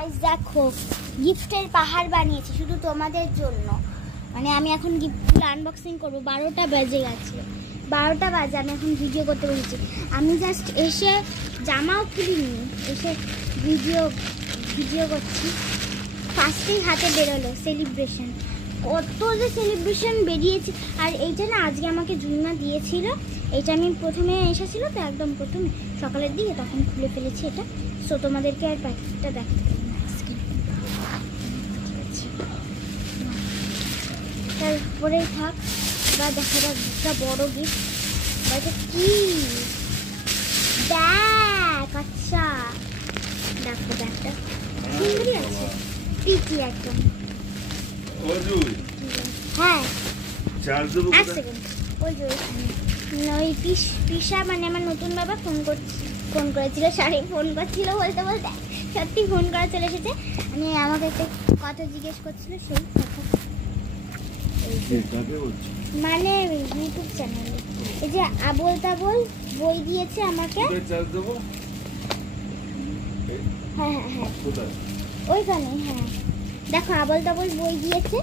Guys দেখো গিফটের পাহাড় বানিয়েছি শুধু তোমাদের জন্য। মানে আমি এখন গিফটগুলো আনবক্সিং করবো। 12টা বেজে গেছে, 12টা বাজে আমি এখন ভিডিও করতে বসেছি। আমি জাস্ট এসে জামাও খুলিনি, এসে ভিডিও করছি। ফার্স্টেই হাতে বেরোলো সেলিব্রেশন, কত যে সেলিব্রেশন বেরিয়েছে। আর এইটা না আজকে আমাকে জুইমা দিয়েছিল, এইটা আমি প্রথমে এসেছিল তো একদম প্রথমে সকালের দিকে, তখন খুলে ফেলেছি এটা। সো তোমাদেরকে আর প্যাকেটটা দেখাতে পারি না আজকে, তারপরেই থাক। বা দেখা যাক একটা বড় গিফট। এটা কি ব্যাগ? আচ্ছা দেখো ব্যাগটা সুন্দরই আছে, পিটি একদম। হ্যাঁ এক সেকেন্ড, ওই যে ওই পিসা মানে আমার নতুন বাবা ফোন করেছিল, শাড়ি ফোন করছিল বলতে বলতে সত্যি ফোন করা চলে এসেছে। আমি আমাকে একটা কথা জিজ্ঞেস করছিল, সেই মানে ইউটিউব চ্যানেলে এই যে আবোল তাবোল বই দিয়েছে আমাকে। হ্যাঁ হ্যাঁ হ্যাঁ ওইখানে, হ্যাঁ দেখো আবোল তাবোল বই দিয়েছে।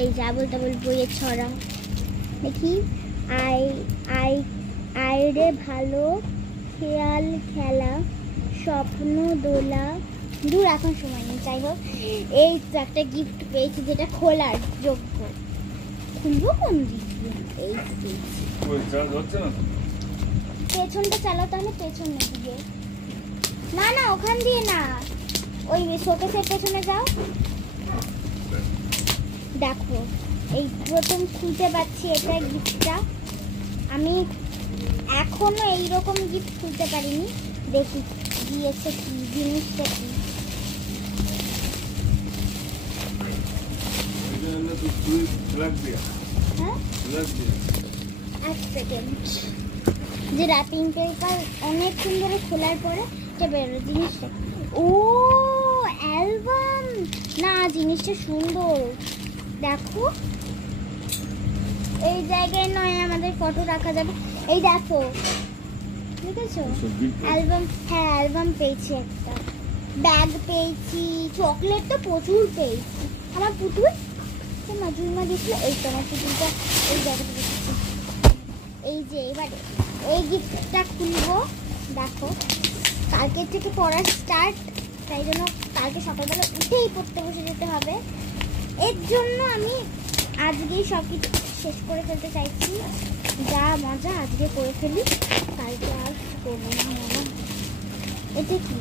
এই যে আবোল তাবোল বইয়ের ছড়া দেখি। আই রে ভালো খেয়াল খেলা স্বপ্ন দোলা দূর, এখন সময় নেই। যাই হোক, এই তো একটা গিফট পেয়েছি যেটা খোলার যোগ্য। খুলবো কোন দিক দিয়ে? এই পেছনটা চালাও তাহলে, পেছনের দিকে না না ওখান দিয়ে না, ওই শোকেসের পেছনে যাও। দেখো এই প্রথম খুলতে পারছি এটা গিফটটা। আমি এখনো এইরকম গিফট খুলতে পারিনি। দেখি দিয়েছে কি, জিনিসটা কি। যে র্যাপিং পেপার অনেকক্ষণ ধরে খোলার পরে এটা বেরোলো জিনিসটা। ও অ্যালবাম না, জিনিসটা সুন্দর। দেখো এই জায়গায় নয় আমাদের ফটো রাখা যাবে। এই দেখো ঠিক আছে অ্যালবাম। হ্যাঁ অ্যালবাম পেয়েছি, একটা ব্যাগ পেয়েছি, চকলেট তো প্রচুর পেয়েছি। আমার পুতুল মা জুইমা দিয়েছিল, এই তো আমার পুতুলটা এই জায়গাটা দেখেছি। এই যে এবার এই গিফটটা খুলবো। দেখো কালকে থেকে পড়া স্টার্ট, তাই জন্য কালকে সকালবেলা উঠেই পড়তে বসে যেতে হবে। এর জন্য আমি আজকেই সব কিছু শেষ করে ফেলতে চাইছি। যা মজা আজকে করে ফেলি, কালকে আর করবো না। এটা কি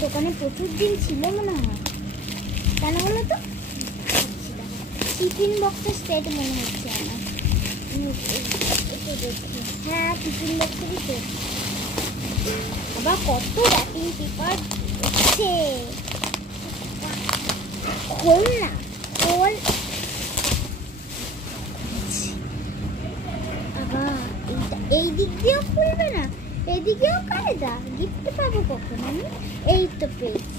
দোকানে প্রচুর দিন ছিল মনে হয়, কেন বলো তো? টিফিন বক্সের সেট মনে হচ্ছে আমার। হ্যাঁ টিফিন বক্সেরই সেট। আবার কত র্যাপিং পেপার হচ্ছে। খোল না খোল। আবার এই দিক দিয়েও খুলবে না, এইদিকেও কায়দা। গিফট পাবো কখন আমি? এই তো পেয়েছি।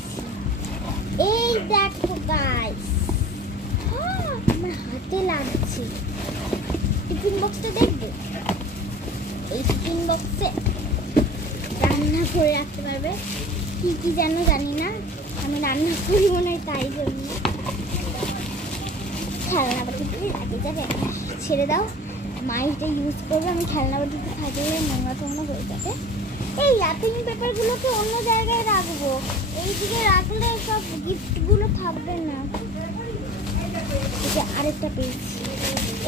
এই দেখো গাইস, আমার হাতে লাগছে। টিফিন বক্সটা দেখবে? এই টিফিন বক্সে রান্না করে রাখতে পারবে। কি কি যেন জানি না, আমি রান্না করি মনে হয় তাই জন্য। খেলনা বাটিতে লাগে যাবে, ছেড়ে দাও। মা এটা ইউজ করবে, আমি খেলনা বাটিতে থাকলে নোংরা টোংরা হয়ে যাবে। এই র্যাপিং পেপারগুলোকে অন্য জায়গায় রাখবো, এইদিকে রাখলে সব গিফটগুলো থাকবে না। এটা আরেকটা পেয়েছি।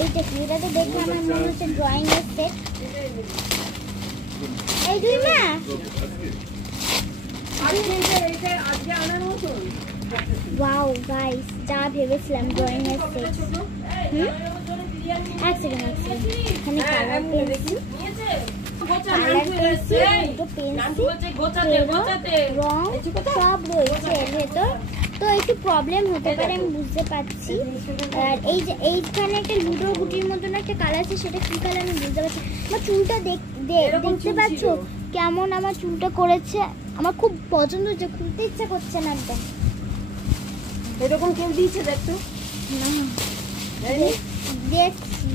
এইটা কি? এটাতে দেখে আমার মনে হচ্ছে ড্রয়িং এর সেট। এই দুই মা ওয়াও গাইস, যা ভেবেছিলাম ড্রয়িং এর সেট। এক সেকেন্ড এখানে কালার পেন্সিল, দুটো পেন্সিল, রং সব রয়েছে এর ভেতর। তো একটু প্রবলেম হতে পারে আমি বুঝতে পারছি। আর এই যে এইখানে একটা লুডো গুটির মতন একটা কালার আছে, সেটা কি কালার আমি বুঝতে পারছি। আমার চুলটা দেখতে পাচ্ছ কেমন আমার চুলটা করেছে? আমার খুব পছন্দ হচ্ছে, খুলতে ইচ্ছা করছে না একদম। এরকম কেউ দিয়েছে দেখতো না? দেখছি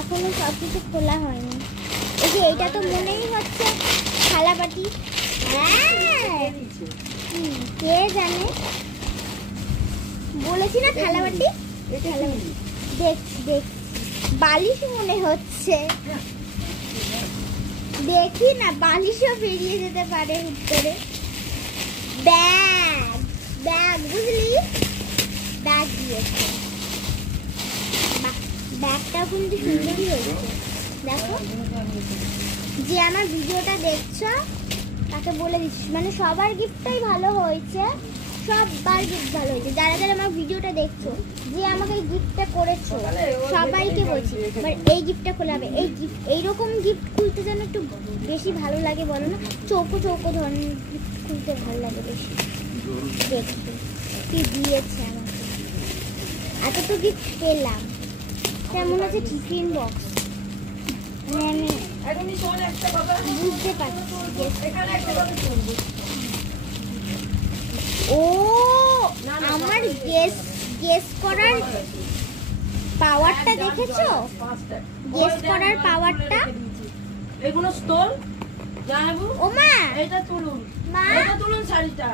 এখনো সব কিছু খোলা হয়নি। এই যে এইটা তো মনেই হচ্ছে থালাবাটি। হ্যাঁ দিচ্ছে। কে জানে, বলেছি না থালাবাটি। এটা কি? দেখছি বালিশ মনে হচ্ছে, দেখি না বালিশও বেরিয়ে যেতে পারে উত্তরে। ব্যাগ বুঝলি, ব্যাগ দিয়েছে। ব্যাগটা কিন্তু সুন্দরই হয়েছে। দেখো, যে আমার ভিডিওটা দেখছো তাকে বলে দিচ্ছি, মানে সবার গিফটটাই ভালো হয়েছে, সবার গিফট ভালো হয়েছে। যারা যারা আমার ভিডিওটা দেখছো, যে আমাকে গিফটটা করেছো সবাইকে বলছি এবার এই গিফটটা খোলা হবে। এই গিফট, এইরকম গিফট খুলতে যেন একটু বেশি ভালো লাগে, বলো না? চৌকো ধরনের গিফট খুলতে ভালো লাগে বেশি দেখতে। কি দিয়েছে আমাকে, এত তো গিফট পেলাম, কেমন আছে টিফিন বক্স, আমি বুঝতে পারছি। ও আমার গেস করার পাওয়ারটা দেখেছো? গেস করার পাওয়ারটা। এগুলো স্টোন জানাবো। ও মা, এটা তুলুন, মা এটা তুলুন, শাড়িটা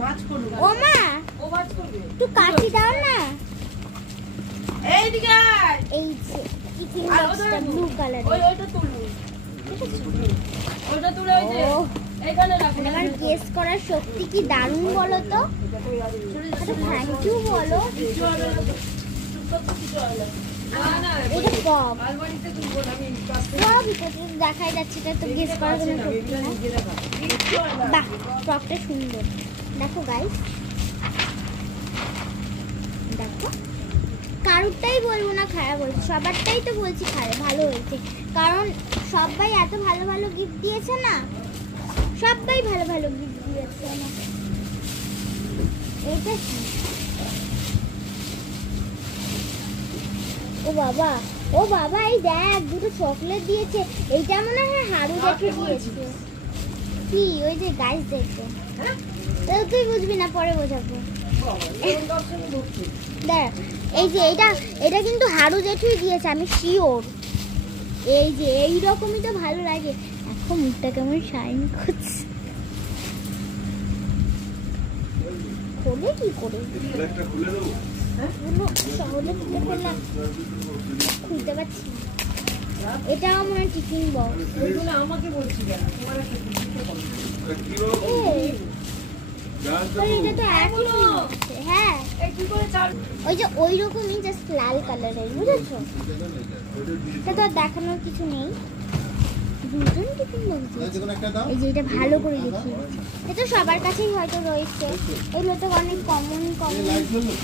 ভাঁজ করুন। ও মা, ও ভাঁজ করবে, একটু কাটি দাও না। এইদিকে এই যে টিফিন বক্সটা ব্লু কালারের। ওইটা তুলুন, ওইটা তুলে ওই যে ও, এখানে রাখুন। আমার গেস করার শক্তি কি দারুণ বলো তো। থ্যাংক ইউ বলো। এটা পপ, দেখাই যাচ্ছে, এটা তো গেস করার জন্য শক্তি না। বাহ, টপটা সুন্দর। দেখো গাইস, দেখো, কারোরটাই বলবো না খারাপ হয়েছে, সবারটাই তো বলছি ভালো হয়েছে, কারণ সবাই এত ভালো ভালো গিফট দিয়েছে না, সবাই ভালো ভালো গিফট দিয়েছে না। এটা কি? ও বাবা এই দেখ, দুটো চকলেট দিয়েছে। এইটা মনে হয় হারু দেখে দিয়েছে। কি ওই যে গাইস দেখবে, তুই বুঝবি না, পরে বোঝাবো। দেখ এই যে এটা কিন্তু হারু জেঠুই দিয়েছে, আমি শিওর। এই যে এইরকমই তো ভালো লাগে। এখন মুখটা কেমন শাইন করছে, খোলে কি করে? খুলতে পারছি না। এটাও মনে হয় টিফিন বক্স। আমাকে বলছি এটা তো একই হচ্ছে। হ্যাঁ, ওই যে ওই রকমই, জাস্ট লাল কালারের, বুঝেছো? এটা তো আর দেখানোর কিছু নেই। দুজন টিফিন বক্স, এই যে এটা ভালো করে দেখি, এটা সবার কাছেই হয়তো রয়েছে। এগুলো তো অনেক কমন জিনিস।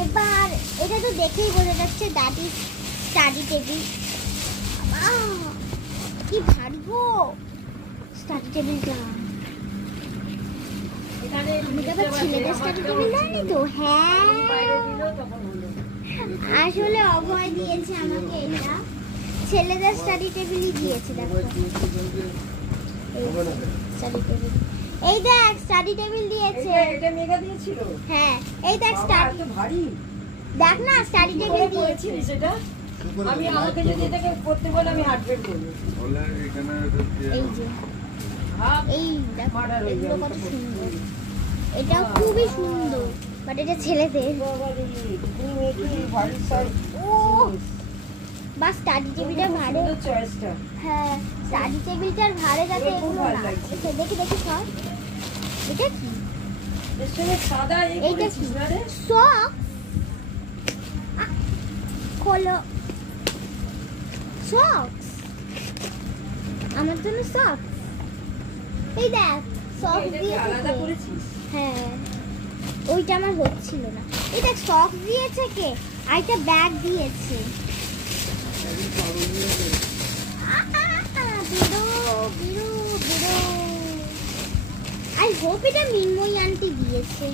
এবার এটা তো দেখেই বোঝা যাচ্ছে দ্যাট ইজ স্টাডি টেবিল। কি ভারী গো স্টাডি টেবিলটা। আমি তো আবার ছেলেদের স্টাডি টেবিল দেয়নি তো। হ্যাঁ, আসলে অভয় দিয়েছে আমাকে, এটা ছেলেদের স্টাডি টেবিলই দিয়েছে। দেখো স্টাডি টেবিল, এই দেখ স্টাডি টেবিল দিয়েছে। এটা মেগা দিয়েছিল। হ্যাঁ, এই দেখ স্টাডি, ভারী, দেখ না স্টাডি টেবিল দিয়েছে। সেটা আমি আমাকে যদি এটাকে করতে বলে আমি হার্টবিট করব। এই যে এই দেখো, এগুলো কত সুন্দর। এটা খুবই সুন্দর, বাট এটা ছেলেদের। ও বা স্টাডি টেবিলটা ভারে। হ্যাঁ, স্টাডি টেবিলটার ভারে যাতে এগুলো না। দেখি সব, এটা কি? এইটা কি? সক? খোলো সক্স, আমার জন্য সক্স। এই দেখ সক্স দিয়েছে। হ্যাঁ, ওইটা আমার হচ্ছিল না। এই দেখ সক্স দিয়েছে কে, আর একটা ব্যাগ দিয়েছে। আই হোপ এটা মিনময়ী আন্টি দিয়েছে,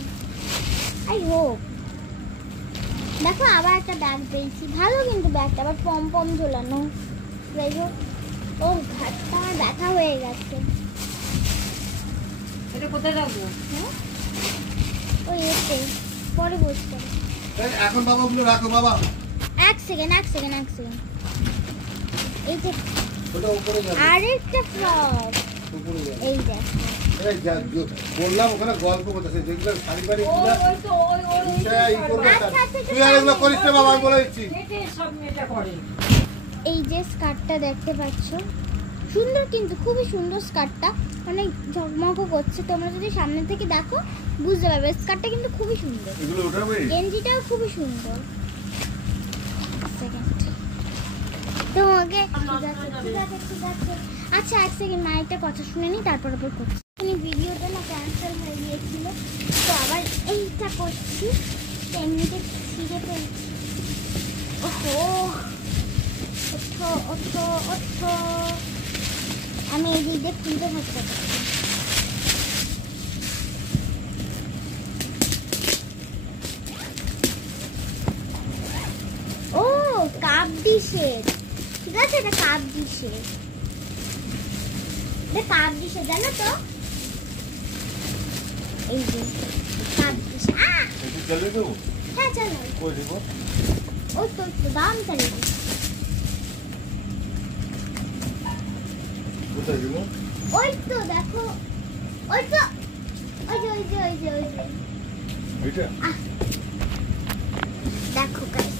আই হোপ। দেখো আবার একটা ব্যাগ পেয়েছি, ভালো কিন্তু ব্যাগটা আবার পম ঝোলানো। যাই হোক, ও ঘাটটা আমার ব্যথা হয়ে গেছে। এটা কোথায় রাখবো? ওই এতে পরে বসতে এখন বাবা ওগুলো রাখো বাবা। এক সেকেন্ড। এই যে ওটা উপরে যাবে। আরেকটা ফ্রক, এই দেখো এই বললাম ওখানে গল্প করতেছে যেগুলো শাড়ি বাড়ি ওই ওই তো ওই ওই ই করবে আচ্ছা, তার। আচ্ছা, তুই আর এগুলো করিস না বাবা আমি বলে দিচ্ছি হেঁটে সব মেয়েটা করে। এই যে স্কার্টটা দেখতে পাচ্ছ, সুন্দর কিন্তু খুবই সুন্দর স্কার্টটা, অনেক ঝকমকও করছে। তোমরা যদি সামনে থেকে দেখো বুঝতে পারবে স্কার্টটা কিন্তু খুবই সুন্দর, এগুলো ওঠাবে গেঞ্জিটাও খুবই সুন্দর। সেকেন্ড তোমাকে ঠিক আছে। আচ্ছা এক সেকেন্ড, মা একটা কথা শুনে নি তারপর আবার করছি। ভিডিওটা না ক্যান্সেল হয়ে গিয়েছিল, তো আবার এইটা করছি, এমনিতে ছিঁড়ে ফেলছি। ওহো, ওঠো ওঠো ওঠো, আমি এই দিক দিয়ে খুলতে থাকতে পারছি। ও কাপ ডিশের, ঠিক আছে, এটা কাপ ডিশের, এটা কাপ ডিশের, জানো তো? এই যে কাপ ডিশ। একটু চালিয়ে দেবো হ্যাঁ চলো, কই দেবো ওই তো দাম তাহলে কোথায় দেবো ওই তো দেখো, ওই তো ওই যে ওই যে ওই যে ওই যে এটা দেখো গাইস,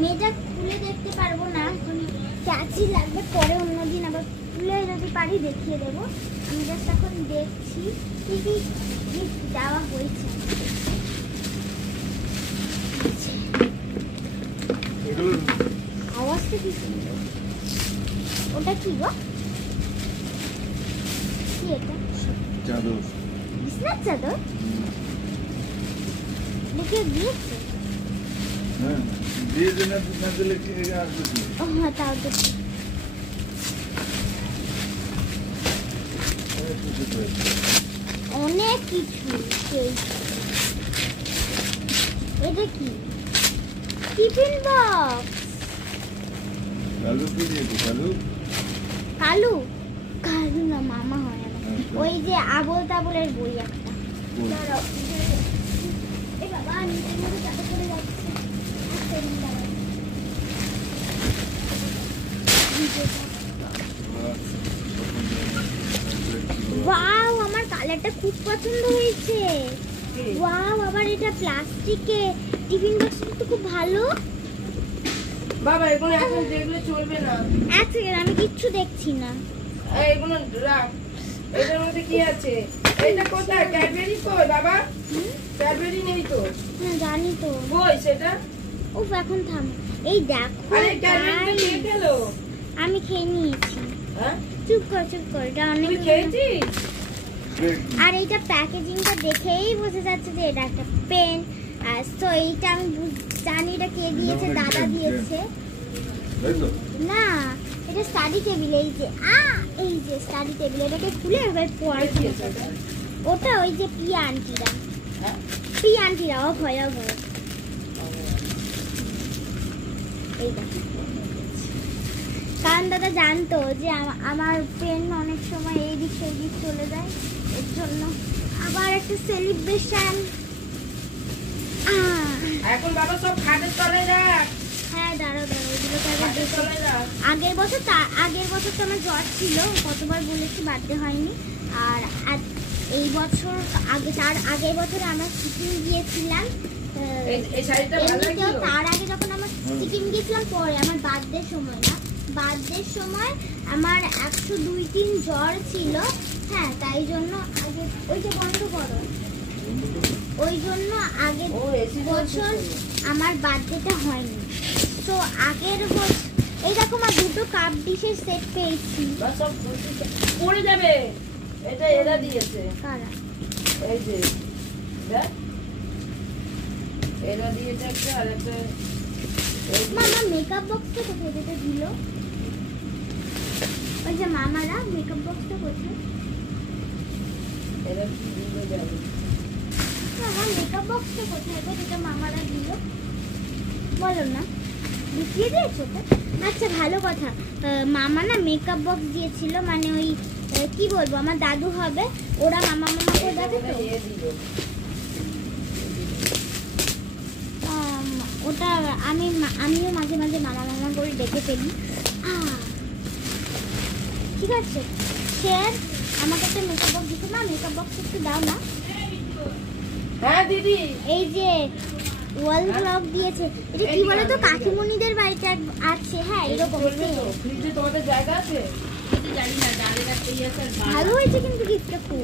মেয়েটা খুলে দেখতে পারবো না এখন, চাচি লাগবে, পরে অন্যদিন আবার খুলে যদি পারি দেখিয়ে দেবো। আমি জাস্ট এখন দেখছি কি কি গিফট দেওয়া হয়েছে। এগুলো আওয়াজটা কি সুন্দর, ওটা কি গো, কি এটা? চাদর বিছনার চাদর দেখে দিয়েছে। হ্যাঁ দিয়ে দিন না দিলে কি আসবে কি? ও হ্যাঁ তাও তো ঠিক। অনেক কিছু, সেই এটা কি, টিফিন বক্স। কালু কি দিয়েছে কালু কালু, কালু না মামা হয় আমার, আচ্ছা। ওই যে আবোল তাবোলের বই একটা। বই। দাঁড়াও, এই বাবা নিচের মধ্যে চাপা পড়ে যাচ্ছে। এক সেকেন্ড দাঁড়াও। ওয়াও, আমার কালারটা খুব পছন্দ হয়েছে। ওয়াও, আবার এটা প্লাস্টিকে টিফিন বক্সটা তো খুব ভালো। বাবা এগুলো এখন যেগুলো চলবে না, এক সেকেন্ড, আমি কিচ্ছু দেখছি না। এগুলো রাখ। এটার মধ্যে কি আছে? এটা কোথায়? ক্যাডবেরি কই বাবা? ক্যাডবেরি নেই তো। হ্যাঁ জানি তো। কই সেটা? উফ, এখন থাম। এই দেখো আরে ক্যাডবেরি guys, নিয়ে গেল। আমি খেয়ে নিয়েছি। হ্যাঁ? চুপ কর চুপ কর, এটা অনেক। তুই খেয়েছিস? আর এইটা প্যাকেজিংটা দেখেই বোঝা যাচ্ছে যে এটা একটা পেন। আর তো এইটা আমি জানি এটা কে দিয়েছে, এটা দাদা pen, দিয়েছে। তাই তো না, এটা স্টাডি টেবিল, এই যে এই যে স্টাডি টেবিল, এটাকে খুলে এবার পড়াশোনা করবে। ওটা ওই যে প্রিয়া আন্টিরা, হ্যাঁ? প্রিয়া আন্টিরা অফ হয় অফ হয়। এই দেখো, কারণ দাদা জানতো যে আমার পেন অনেক সময় এই দিক সেই দিক চলে যায়, এর জন্য আবার একটা সেলিব্রেশন। এখন বাবা সব খাটের তলায় রাখ। হ্যাঁ দাঁড়াও দাঁড়াও, এগুলোকে আগে খাটের দেখো। তলায় রাখ। আগের বছর তো আমার জ্বর ছিল, কতবার বলেছি বার্থডে হয়নি। আর এই বছর তার আগের বছরে আমরা সিকিম গিয়েছিলাম। এই শাড়িটা ভালো এমনিতেও লাগছিল। তার আগে যখন আমার সিকিম গিয়েছিলাম, পরে আমার বার্থডের সময় না, বার্থডের সময় আমার 102-3 জ্বর ছিল। হ্যাঁ তাই জন্য আগে ওই যে বন্ধ করো, ওই জন্য আগের ও এসি বছর আমার বার্থডেটা হয়নি। তো আগের বছর এই দেখো মা, দুটো কাপ ডিশের সেট পেয়েছি। বা সব পড়ে যাবে। এটা এরা দিয়েছে। কারা? এই যে দেখ, এরা দিয়েছে একটা, আর একটা এই যে। মা, আমার মেকআপ বক্সটা কোথায়, যেটা দিল ওই যে মামারা, মেকআপ বক্সটা কোথায়? এরা কি দিবে যাবে। আমার মেকআপ বক্সটা কোথায় গো, যেটা মামারা দিল? বলো না, লুকিয়ে দিয়েছো তো? আচ্ছা ভালো কথা, মামা না মেকআপ বক্স দিয়েছিল, মানে ওই কি বলবো, আমার দাদু হবে, ওরা মামা মামা করে দেখে তো। এ দিল। ওটা আমিও মাঝে মাঝে মামা মামা করে ডেকে ফেলি। কি ঠিক আছে। সে আমাকে একটা মেকআপ বক্স দিতে না, মেকআপ বক্স একটু দাও না। হ্যাঁ দিদি, এই যে ওয়াল ক্লক দিয়েছে, এটা কি বলে তো কাকিমণিদের বাড়িতে আছে। হ্যাঁ এরকম ফ্রিজে তোমাদের জায়গা আছে? ভালো হয়েছে কিন্তু গিফটটা খুব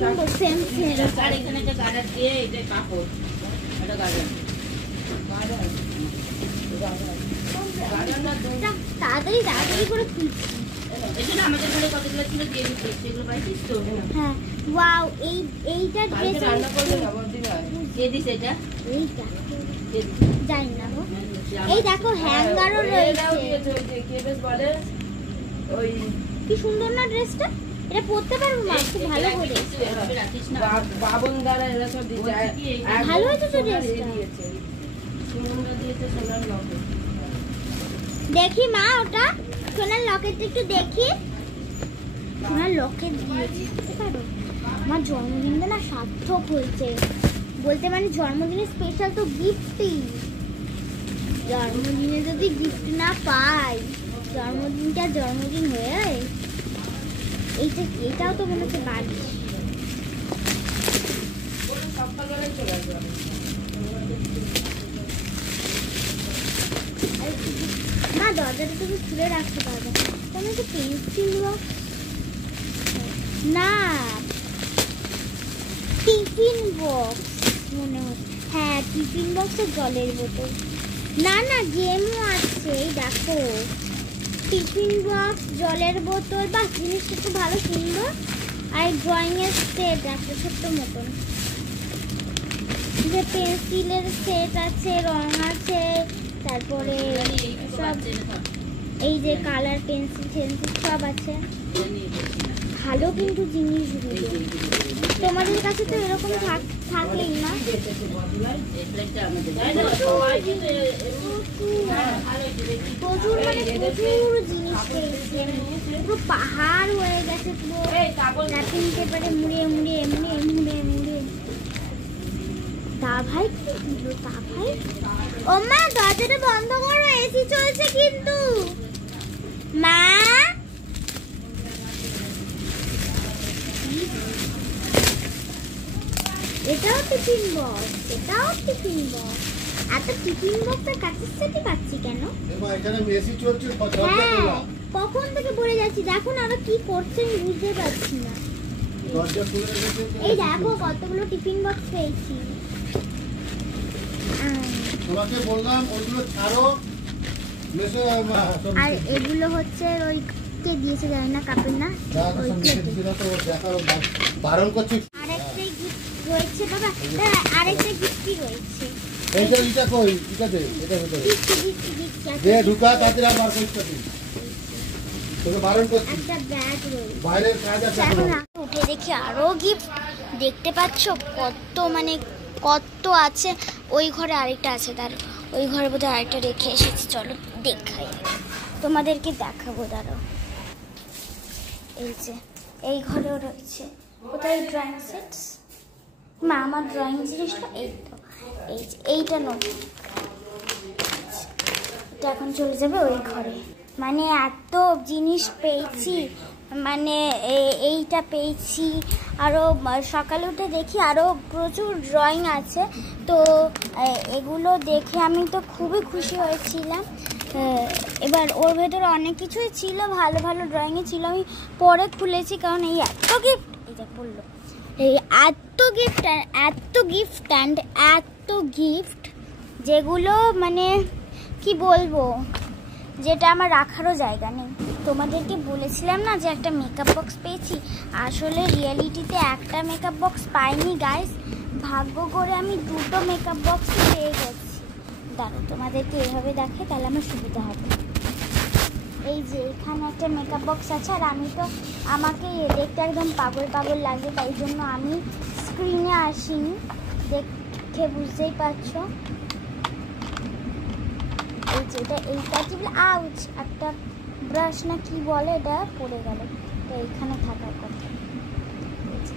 সুন্দর, সেম সেম। আর এখানে একটা গার্ডার দিয়ে এটা কাপড়, এটা গার্ডার। তাড়াতাড়ি তাড়াতাড়ি করে খুলছি। এই না আমাদের ঘরে কতগুলো ছিল দিয়ে দিচ্ছি, সেগুলো পাইছিস তো? হ্যাঁ ওয়াও, এইটা ড্রেস রান্না করবে না বড়দিন হয়। দিয়ে দিস এটা, এইটা দিয়ে দিস। জানি না গো। এই দেখো হ্যাঙ্গারও এটাও রয়েছে, দিয়েছে, ওই যে কে বেশ বলে ওই কি সুন্দর না ড্রেসটা। এটা পরতে পারবো মা, খুব ভালো করে। রাখিস না। বাবন দ্বারা এরা সব দিচ্ছে। ভালো হয়েছে তো সোনার ড্রেসটা। দিয়েছে, সুন্দর দিয়েছে সোনার লকেট। দেখি মা ওটা সোনার লকেটটা একটু দেখি। সোনার লকেট দিয়েছে, বুঝতে পারো আমার জন্মদিনটা না সার্থক হয়েছে বলতে, মানে জন্মদিনের স্পেশাল তো গিফটই। জন্মদিনে যদি গিফট না পাই, জন্মদিনটা জন্মদিন হয়ে এইটাও তো মনে হচ্ছে বাড়ি। সকালবেলায় চলে আসবে। মা দরজাটা তুমি খুলে রাখতে পারবে, তুমি তো পেন্সিল বক্স না, টিফিন বক্স মনে হচ্ছে। হ্যাঁ টিফিন বক্সে জলের বোতল, না না গেমও আছে। এই দেখো টিফিন বক্স, জলের বোতল, বা জিনিসটা একটু ভালো সুন্দর। আর ড্রয়িং এর সেট একটা ছোট্ট মতন, যে পেন্সিলের সেট আছে, রং আছে, তারপরে সব এই যে কালার পেন্সিল টেন্সিল সব আছে। ভালো কিন্তু জিনিসগুলো, তোমাদের কাছে তো এরকম থাকেই না। প্রচুর মানে প্রচুর জিনিস পেয়েছি, পুরো পাহাড় হয়ে গেছে, পুরো র্যাপিং পেপারে মুড়িয়ে মুড়িয়ে মুড়িয়ে মুড়িয়ে মুড়িয়ে। তা ভাই কি দিল তা ভাই? ও মা দরজাটা বন্ধ করো, এসি চলছে কিন্তু। মা এটাও টিফিন বক্স, এটাও টিফিন বক্স। এত টিফিন বক্সের কাছের সাথে পাচ্ছি কেন? এখানে মেসি চলছে, হ্যাঁ কখন থেকে বলে যাচ্ছি, দেখুন আরো কি করছে আমি বুঝতে পারছি না। দরজা খুলে রেখেছে। এই দেখো কতগুলো টিফিন বক্স পেয়েছি। তোমাকে বললাম ওইগুলো ছাড়ো, মেসো আর এগুলো হচ্ছে ওই কে দিয়েছে জানি না, কাপের না, ওই বারণ করছি। আরেকটা গিফট রয়েছে বাবা, আরেকটা গিফট কি রয়েছে? এইটা কই, এটা দে, এটা দে, দিচ্ছি। দে ঢুকা তাড়াতাড়ি আর বার করতে। তোকে বারণ করছি, একটা ব্যাগ রয়েছে। বাইরের কাজ আছে। এখন উঠে দেখি আরো গিফট, দেখতে পাচ্ছ কত মানে কত আছে। ওই ঘরে আরেকটা আছে, তার ওই ঘরে বোধহয় আরেকটা রেখে এসেছি, চলো দেখাই, তোমাদেরকে দেখাবো দাঁড়াও। এই যে এই ঘরেও রয়েছে, কোথায় ড্রয়িং সেটস, মা আমার ড্রয়িং জিনিসটা এই তো, এই যে এইটা নতুন, এটা এখন চলে যাবে ওই ঘরে। মানে এত জিনিস পেয়েছি, মানে এইটা পেয়েছি, আরও সকালে উঠে দেখি আরও প্রচুর ড্রয়িং আছে। তো এগুলো দেখে আমি তো খুবই খুশি হয়েছিলাম। এবার ওর ভেতরে অনেক কিছুই ছিল, ভালো ভালো ড্রয়িংয়ে ছিল, আমি পরে খুলেছি, কারণ এই এত গিফট, এই যে বললো এই এত গিফট অ্যান্ড এত গিফট, যেগুলো মানে কি বলবো, যেটা আমার রাখারও জায়গা নেই। তোমাদেরকে বলেছিলাম না যে একটা মেকআপ বক্স পেয়েছি, আসলে রিয়েলিটিতে একটা মেকআপ বক্স পাইনি গাইস, ভাগ্য করে আমি দুটো মেকআপ বক্স পেয়ে গেছি। দাঁড়ো তোমাদেরকে এভাবে দেখে, তাহলে আমার সুবিধা হবে। এই যে এখানে একটা মেকআপ বক্স আছে, আর আমি তো আমাকে দেখতে একদম পাগল পাগল লাগে, তাই জন্য আমি স্ক্রিনে আসিনি, দেখে বুঝতেই পারছো। এই যে এইটা কি বলে, আউচ, একটা ব্রাশ না কি বলে, এটা পড়ে গেল, তো এইখানে থাকার কথা।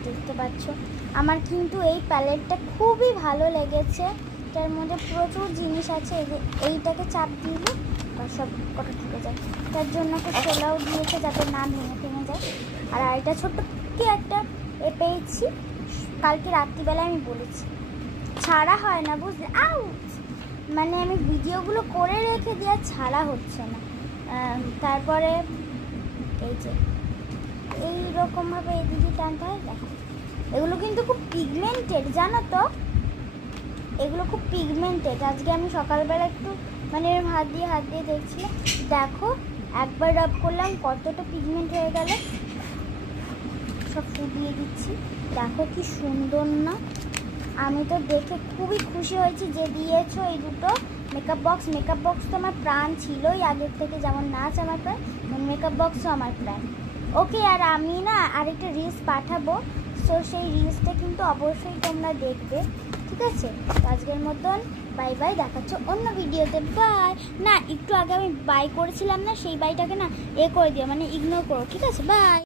দেখতে পাচ্ছ আমার কিন্তু এই প্যালেটটা খুবই ভালো লেগেছে, এটার মধ্যে প্রচুর জিনিস আছে। এইটাকে চাপ দিলে সব কটা ঢুকে যায়, তার জন্য একটা ছোলাও দিয়েছে যাতে না ভেঙে যায়। আর এটা ছোট্ট কি একটা পেয়েছি, কালকে রাত্রিবেলায় আমি বলেছি ছাড়া হয় না বুঝলে, আউট মানে আমি ভিডিওগুলো করে রেখে দিয়ে ছাড়া হচ্ছে না। তারপরে এই যে এইরকমভাবে এদিকে টানতে হয়, দেখো এগুলো কিন্তু খুব পিগমেন্টেড জানো তো, এগুলো খুব পিগমেন্টেড। আজকে আমি সকালবেলা একটু মানে হাত দিয়ে দেখছিলাম, দেখো একবার রাব করলাম কতটা পিগমেন্ট হয়ে গেল। সব ফুটিয়ে দিচ্ছি, দেখো কি সুন্দর না। আমি তো দেখে খুবই খুশি হয়েছি যে দিয়েছো এই দুটো মেকআপ বক্স তো আমার প্রাণ ছিলই আগের থেকে, যেমন নাচ আমার প্রাণ, মেকআপ বক্সও আমার প্রাণ। ওকে, আর আমি না আরেকটা রিলস পাঠাবো, সো সেই রিলসটা কিন্তু অবশ্যই তোমরা দেখবে, ঠিক আছে? তো আজকের মতন বাই বাই, দেখাচ্ছ অন্য ভিডিওতে, বাই। না একটু আগে আমি বাই করেছিলাম না, সেই বাইটাকে না করে দিও, মানে ইগনোর করো, ঠিক আছে? বাই।